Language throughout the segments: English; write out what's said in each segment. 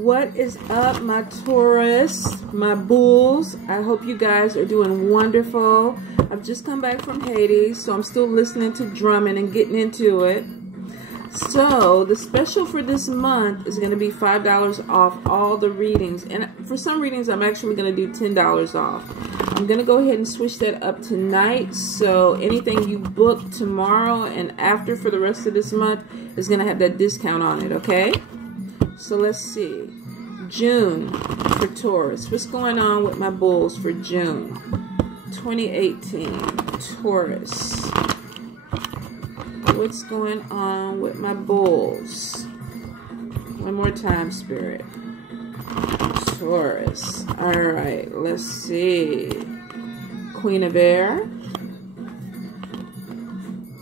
What is up, my Taurus, my bulls? I hope you guys are doing wonderful. I've just come back from Haiti, so I'm still listening to drumming and getting into it. So the special for this month is going to be $5 off all the readings. And for some readings, I'm actually going to do $10 off. I'm going to go ahead and switch that up tonight. So anything you book tomorrow and after for the rest of this month is going to have that discount on it, okay? So let's see. June for Taurus. What's going on with my bulls for June 2018? Taurus. What's going on with my bulls? One more time, Spirit. Taurus. Alright, let's see. Queen of Air.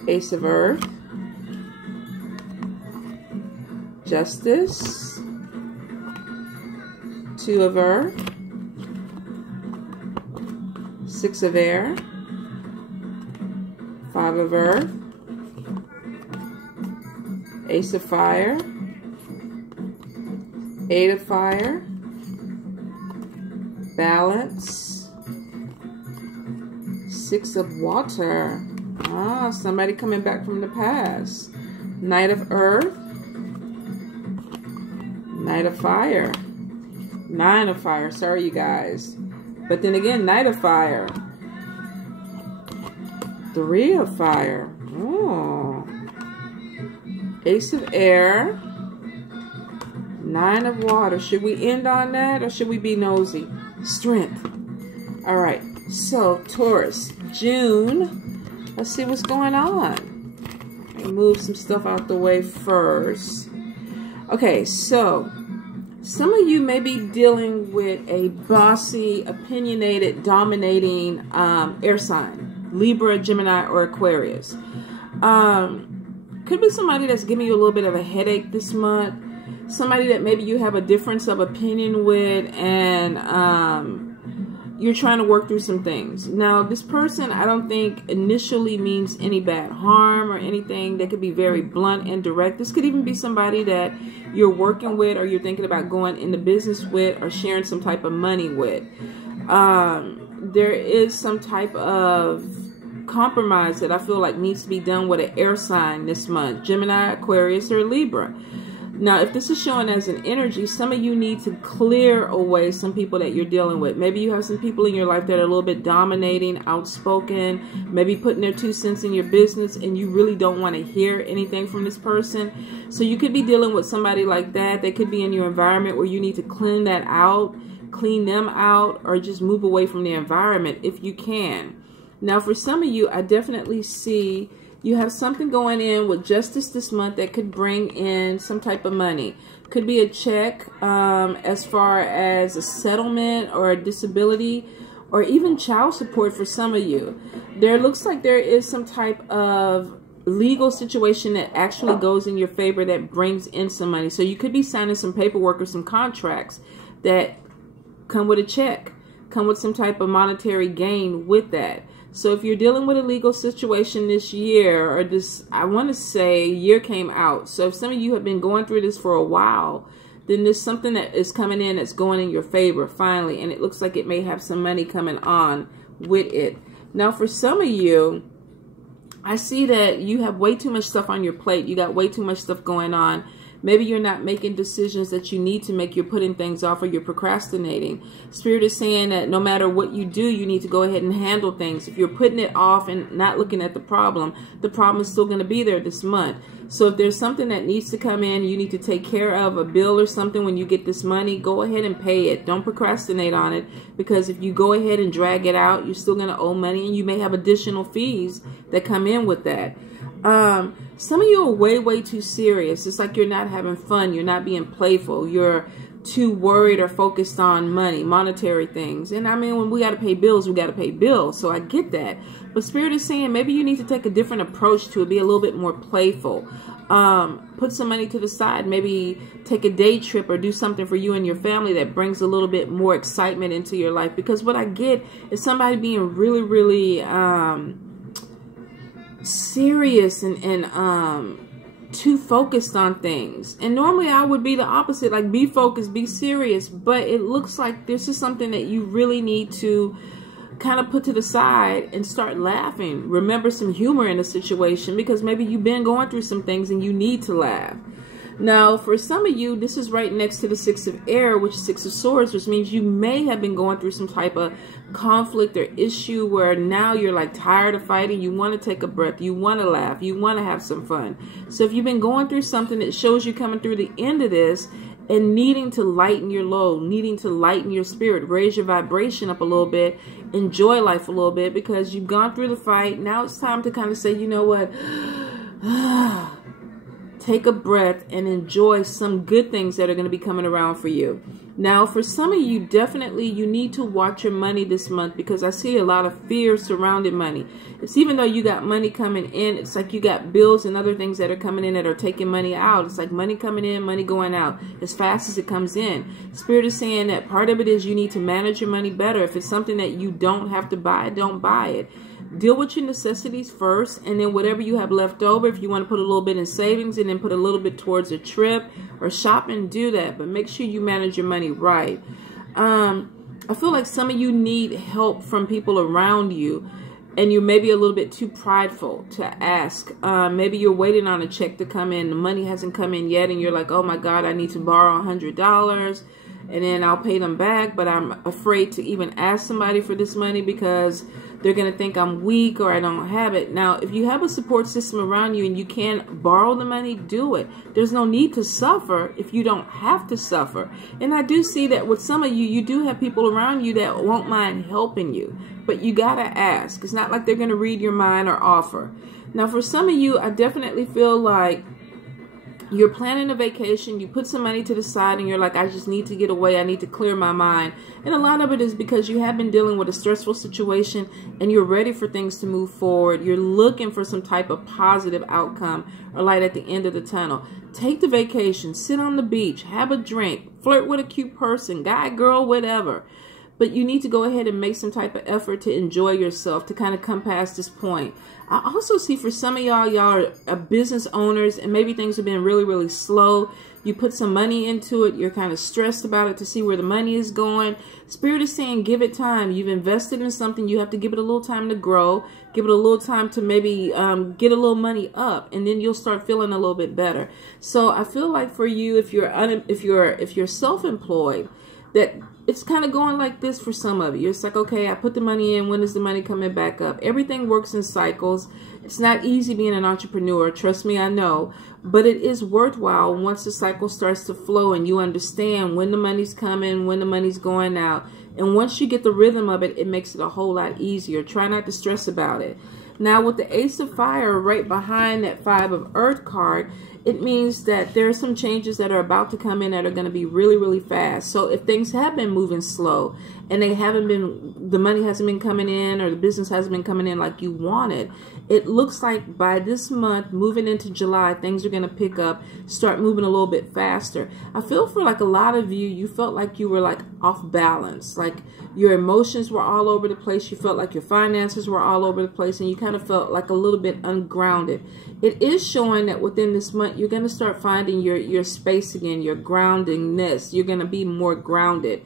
Ace of Earth. Justice. Two of Earth. Six of Air. Five of Earth. Ace of Fire. Eight of Fire. Balance. Six of Water. Ah, somebody coming back from the past. Knight of Earth. Knight of Fire. Nine of Fire. Sorry, you guys. But then again, Knight of Fire. Three of Fire. Oh. Ace of Air. Nine of Water. Should we end on that or should we be nosy? Strength. Alright. So, Taurus. June. Let's see what's going on. Let me move some stuff out the way first. Okay, so some of you may be dealing with a bossy, opinionated, dominating air sign. Libra, Gemini, or Aquarius. Could be somebody that's giving you a little bit of a headache this month. Somebody that maybe you have a difference of opinion with and you're trying to work through some things. Now, this person I don't think initially means any bad harm or anything. They could be very blunt and direct. This could even be somebody that you're working with or you're thinking about going into business with or sharing some type of money with. There is some type of compromise that I feel like needs to be done with an air sign this month. Gemini, Aquarius, or Libra. Now, if this is showing as an energy, some of you need to clear away some people that you're dealing with. Maybe you have some people in your life that are a little bit dominating, outspoken, maybe putting their 2 cents in your business, and you really don't want to hear anything from this person. So you could be dealing with somebody like that. They could be in your environment where you need to clean that out, clean them out, or just move away from the environment if you can. Now, for some of you, I definitely see you have something going in with justice this month that could bring in some type of money. Could be a check as far as a settlement or a disability or even child support for some of you. There looks like there is some type of legal situation that actually goes in your favor that brings in some money. So you could be signing some paperwork or some contracts that come with a check, come with some type of monetary gain with that. So if you're dealing with a legal situation this year, or this, I want to say year came out. So if some of you have been going through this for a while, then there's something that is coming in that's going in your favor finally. And it looks like it may have some money coming on with it. Now for some of you, I see that you have way too much stuff on your plate. You got way too much stuff going on. Maybe you're not making decisions that you need to make. You're putting things off or you're procrastinating. Spirit is saying that no matter what you do, you need to go ahead and handle things. If you're putting it off and not looking at the problem is still going to be there this month. So if there's something that needs to come in, you need to take care of a bill or something when you get this money, go ahead and pay it. Don't procrastinate on it, because if you go ahead and drag it out, you're still going to owe money and you may have additional fees that come in with that. Some of you are way too serious. It's like you're not having fun. You're not being playful. You're too worried or focused on money, monetary things. And I mean, when we got to pay bills, we got to pay bills. So I get that. But Spirit is saying maybe you need to take a different approach to it. Be a little bit more playful. Put some money to the side. Maybe take a day trip or do something for you and your family that brings a little bit more excitement into your life. Because what I get is somebody being really serious and too focused on things. And normally I would be the opposite, like be focused, be serious. But it looks like this is something that you really need to kind of put to the side and start laughing. Remember some humor in the situation, because maybe you've been going through some things and you need to laugh. Now, for some of you, this is right next to the Six of Air, which is Six of Swords, which means you may have been going through some type of conflict or issue where now you're like tired of fighting. You want to take a breath. You want to laugh. You want to have some fun. So if you've been going through something, that shows you coming through the end of this and needing to lighten your load, needing to lighten your spirit, raise your vibration up a little bit, enjoy life a little bit, because you've gone through the fight. Now it's time to kind of say, you know what? Take a breath and enjoy some good things that are going to be coming around for you. Now, for some of you, definitely you need to watch your money this month, because I see a lot of fear surrounding money. It's even though you got money coming in, it's like you got bills and other things that are coming in that are taking money out. It's like money coming in, money going out as fast as it comes in. Spirit is saying that part of it is you need to manage your money better. If it's something that you don't have to buy, don't buy it. Deal with your necessities first, and then whatever you have left over, if you want to put a little bit in savings and then put a little bit towards a trip or shopping, do that. But make sure you manage your money right. I feel like some of you need help from people around you, and you're maybe a little bit too prideful to ask. Maybe you're waiting on a check to come in. The money hasn't come in yet, and you're like, oh my God, I need to borrow $100. And then I'll pay them back, but I'm afraid to even ask somebody for this money because they're going to think I'm weak or I don't have it. Now, if you have a support system around you and you can borrow the money, do it. There's no need to suffer if you don't have to suffer. And I do see that with some of you, you do have people around you that won't mind helping you, but you got to ask. It's not like they're going to read your mind or offer. Now, for some of you, I definitely feel like you're planning a vacation, you put some money to the side, and you're like, I just need to get away, I need to clear my mind. And a lot of it is because you have been dealing with a stressful situation and you're ready for things to move forward. You're looking for some type of positive outcome or light at the end of the tunnel. Take the vacation, sit on the beach, have a drink, flirt with a cute person, guy, girl, whatever. But you need to go ahead and make some type of effort to enjoy yourself, to kind of come past this point. I also see for some of y'all are business owners and maybe things have been really, really slow. You put some money into it. You're kind of stressed about it to see where the money is going. Spirit is saying, give it time. You've invested in something. You have to give it a little time to grow. Give it a little time to maybe get a little money up, and then you'll start feeling a little bit better. So I feel like for you, if you're self-employed, that it's kind of going like this for some of you. It's like, okay, I put the money in. When is the money coming back up? Everything works in cycles. It's not easy being an entrepreneur. Trust me, I know. But it is worthwhile once the cycle starts to flow and you understand when the money's coming, when the money's going out. And once you get the rhythm of it, it makes it a whole lot easier. Try not to stress about it. Now, with the Ace of Fire right behind that Five of Earth card, it means that there are some changes that are about to come in that are going to be really, really fast. So if things have been moving slow and the money hasn't been coming in or the business hasn't been coming in like you wanted, it looks like by this month, moving into July, things are going to pick up, start moving a little bit faster. I feel for like a lot of you, you felt like you were like off balance, like your emotions were all over the place. You felt like your finances were all over the place, and you kind of felt like a little bit ungrounded. It is showing that within this month, you're going to start finding your space again, your groundingness. You're going to be more grounded.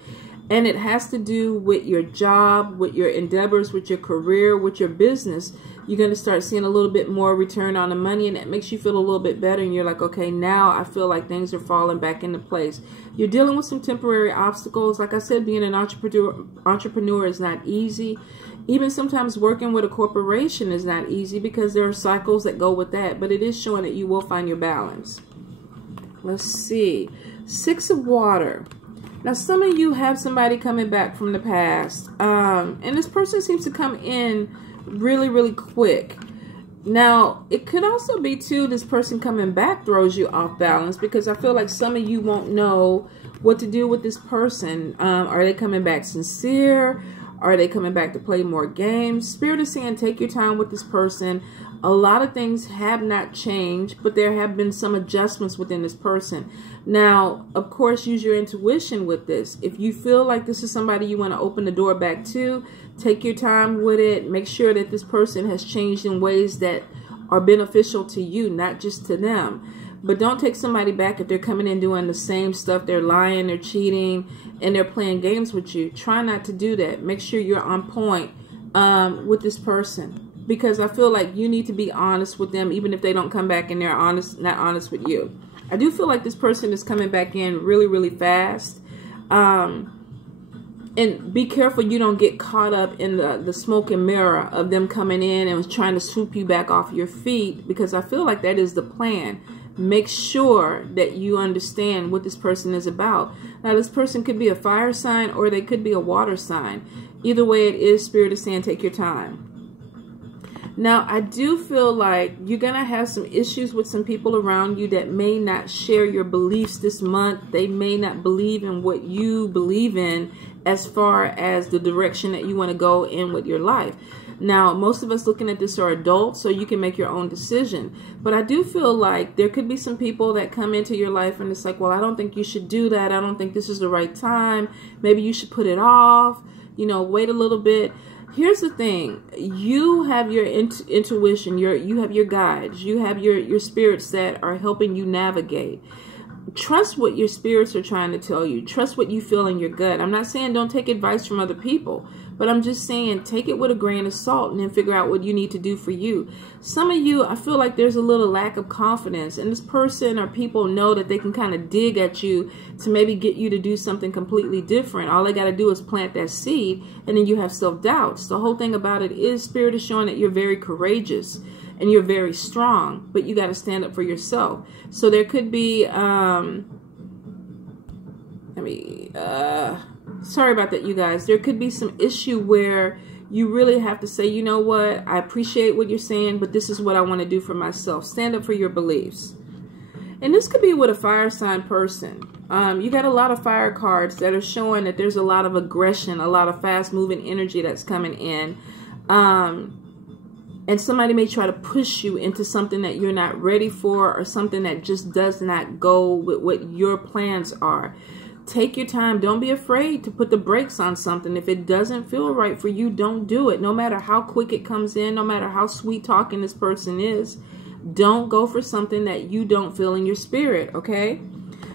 And it has to do with your job, with your endeavors, with your career, with your business. You're going to start seeing a little bit more return on the money, and that makes you feel a little bit better. And you're like, okay, now I feel like things are falling back into place. You're dealing with some temporary obstacles. Like I said, being an entrepreneur is not easy. Even sometimes working with a corporation is not easy because there are cycles that go with that. But it is showing that you will find your balance. Let's see. Six of Water. Now, some of you have somebody coming back from the past. And this person seems to come in really, really quick. Now, it could also be, too, this person coming back throws you off balance, because I feel like some of you won't know what to do with this person. Are they coming back sincere? Are they coming back to play more games? Spirit is saying take your time with this person. A lot of things have not changed, but there have been some adjustments within this person. Now, of course, use your intuition with this. If you feel like this is somebody you want to open the door back to, take your time with it. Make sure that this person has changed in ways that are beneficial to you, not just to them. But don't take somebody back if they're coming in doing the same stuff. They're lying, they're cheating, and they're playing games with you. Try not to do that. Make sure you're on point with this person, because I feel like you need to be honest with them, even if they don't come back and they're not honest with you. I do feel like this person is coming back in really, really fast. And be careful you don't get caught up in the smoke and mirror of them coming in and trying to swoop you back off your feet, because I feel like that is the plan. Make sure that you understand what this person is about. Now, this person could be a fire sign or they could be a water sign. Either way it is, Spirit is saying take your time. Now, I do feel like you're going to have some issues with some people around you that may not share your beliefs this month. They may not believe in what you believe in as far as the direction that you want to go in with your life. Now, most of us looking at this are adults, so you can make your own decision. But I do feel like there could be some people that come into your life and it's like, well, I don't think you should do that. I don't think this is the right time. Maybe you should put it off. You know, wait a little bit. Here's the thing. You have your intuition. You have your guides. You have your spirits that are helping you navigate. Trust what your spirits are trying to tell you. Trust what you feel in your gut. I'm not saying don't take advice from other people, but I'm just saying take it with a grain of salt and then figure out what you need to do for you. Some of you, I feel like there's a little lack of confidence, and this person or people know that they can kind of dig at you to maybe get you to do something completely different. All they got to do is plant that seed, and then you have self-doubts. The whole thing about it is Spirit is showing that you're very courageous and you're very strong, but you got to stand up for yourself. So there could be, sorry about that, you guys. There could be some issue where you really have to say, you know what, I appreciate what you're saying, but this is what I want to do for myself. Stand up for your beliefs. And this could be with a fire sign person. You got a lot of fire cards that are showing that there's a lot of aggression, a lot of fast moving energy that's coming in. And somebody may try to push you into something that you're not ready for, or something that just does not go with what your plans are. Take your time. Don't be afraid to put the brakes on something. If it doesn't feel right for you, don't do it. No matter how quick it comes in, no matter how sweet talking this person is, don't go for something that you don't feel in your spirit, okay?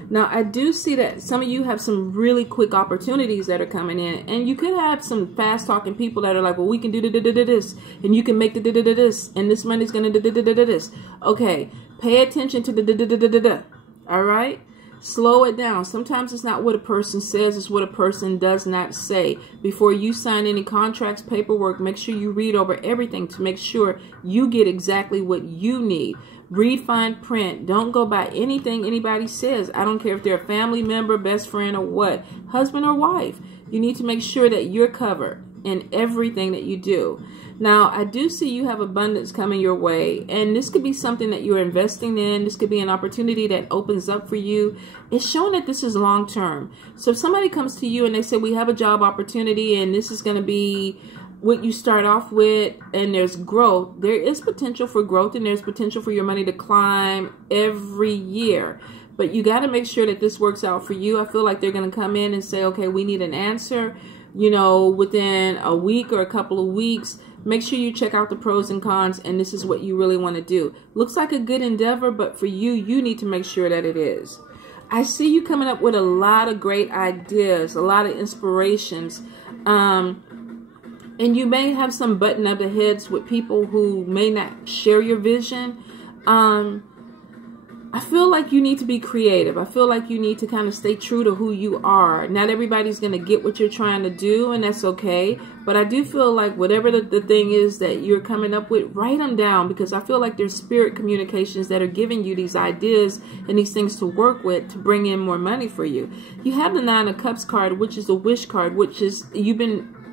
Now, I do see that some of you have some really quick opportunities that are coming in, and you could have some fast-talking people that are like, well, we can do this, and you can make this, and this money's going to do this. Okay, pay attention to all right? Slow it down. Sometimes it's not what a person says, it's what a person does not say. Before you sign any contracts, paperwork, make sure you read over everything to make sure you get exactly what you need. Read fine print. Don't go by anything anybody says. I don't care if they're a family member, best friend, or what, husband or wife. You need to make sure that you're covered in everything that you do. Now, I do see you have abundance coming your way, and this could be something that you're investing in. This could be an opportunity that opens up for you. It's showing that this is long term. So if somebody comes to you and they say, we have a job opportunity and this is going to be what you start off with, and there's growth, there is potential for growth, and there's potential for your money to climb every year. But you got to make sure that this works out for you. I feel like they're going to come in and say, okay, we need an answer, you know, within a week or a couple of weeks. Make sure you check out the pros and cons, and this is what you really want to do. Looks like a good endeavor, but for you, you need to make sure that it is. I see you coming up with a lot of great ideas, a lot of inspirations. And you may have some button up the heads with people who may not share your vision. I feel like you need to be creative. I feel like you need to kind of stay true to who you are. Not everybody's going to get what you're trying to do, and that's okay. But I do feel like whatever the thing is that you're coming up with, write them down, because I feel like there's spirit communications that are giving you these ideas and these things to work with to bring in more money for you. You have the 9 of Cups card, which is a wish card, which is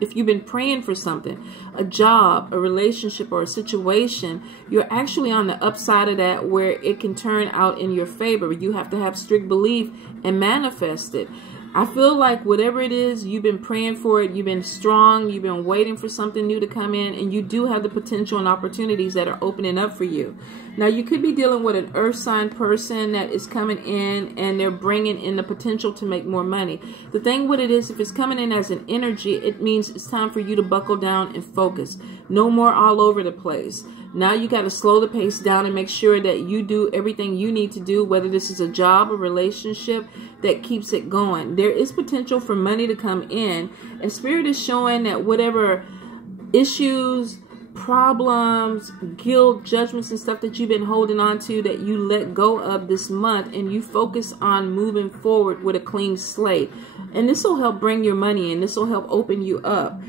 if you've been praying for something, a job, a relationship, or a situation, you're actually on the upside of that where it can turn out in your favor. You have to have strict belief and manifest it. I feel like whatever it is, you've been praying for it, you've been strong, you've been waiting for something new to come in, and you do have the potential and opportunities that are opening up for you. Now, you could be dealing with an earth sign person that is coming in, and they're bringing in the potential to make more money. The thing with it is, if it's coming in as an energy, it means it's time for you to buckle down and focus. No more all over the place. Now you got to slow the pace down and make sure that you do everything you need to do, whether this is a job or relationship, that keeps it going. There is potential for money to come in, and Spirit is showing that whatever issues, problems, guilt, judgments, and stuff that you've been holding on to, that you let go of this month, and you focus on moving forward with a clean slate. And this will help bring your money in. This will help open you up.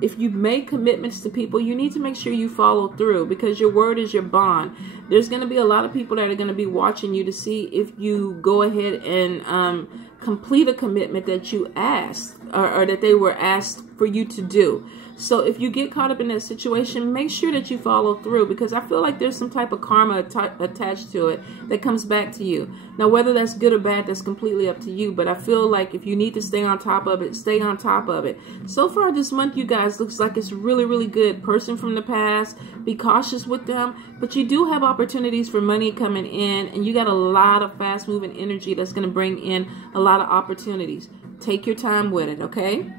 If you've made commitments to people, you need to make sure you follow through, because your word is your bond. There's going to be a lot of people that are going to be watching you to see if you go ahead and complete a commitment that you asked, or that they were asked for you to do. So if you get caught up in that situation, make sure that you follow through, because I feel like there's some type of karma attached to it that comes back to you. Now, whether that's good or bad, that's completely up to you. But I feel like if you need to stay on top of it, stay on top of it. So far this month, you guys, looks like it's really, really good. Person from the past, be cautious with them. But you do have opportunities for money coming in, and you got a lot of fast moving energy that's going to bring in a lot of opportunities. Take your time with it, okay?